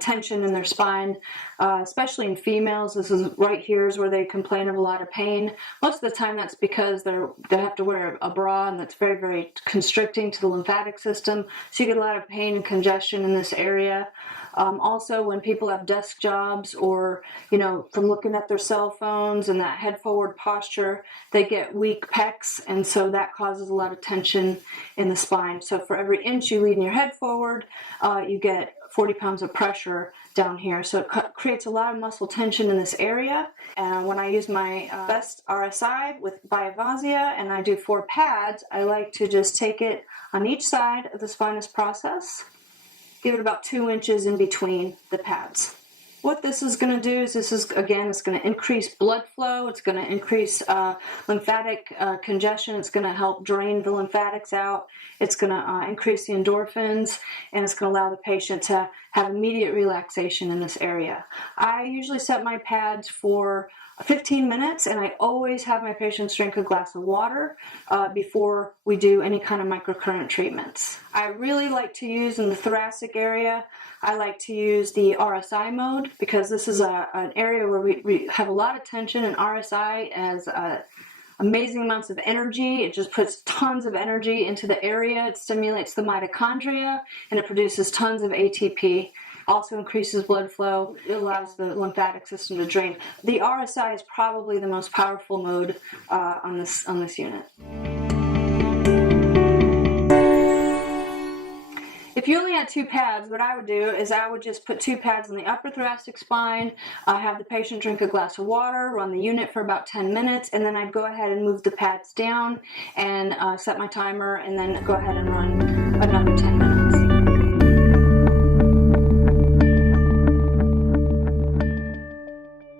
tension in their spine, especially in females. This is right here is where they complain of a lot of pain. Most of the time that's because they have to wear a bra, and that's very, very constricting to the lymphatic system. So you get a lot of pain and congestion in this area. Also, when people have desk jobs or, from looking at their cell phones and that head forward posture, they get weak pecs, and so that causes a lot of tension in the spine. So for every inch you lean your head forward, you get 40 pounds of pressure down here. So it creates a lot of muscle tension in this area. And when I use my best RSI by Avazia and I do 4 pads, I like to just take it on each side of the spinous process. Give it about 2 inches in between the pads. What this is going to do is it's going to increase blood flow. It's going to increase lymphatic congestion. It's going to help drain the lymphatics out. It's going to increase the endorphins, and it's going to allow the patient to have immediate relaxation in this area. I usually set my pads for 15 minutes, and I always have my patients drink a glass of water before we do any kind of microcurrent treatments. I really like to use in the thoracic area, I like to use the RSI mode, because this is an area where we have a lot of tension, and RSI has amazing amounts of energy. It just puts tons of energy into the area. It stimulates the mitochondria, and it produces tons of ATP. Also increases blood flow. It allows the lymphatic system to drain. The RSI is probably the most powerful mode on this unit. If you only had 2 pads, what I would do is I would just put 2 pads on the upper thoracic spine, have the patient drink a glass of water, run the unit for about 10 minutes, and then I'd go ahead and move the pads down and set my timer, and then go ahead and run another 10 minutes.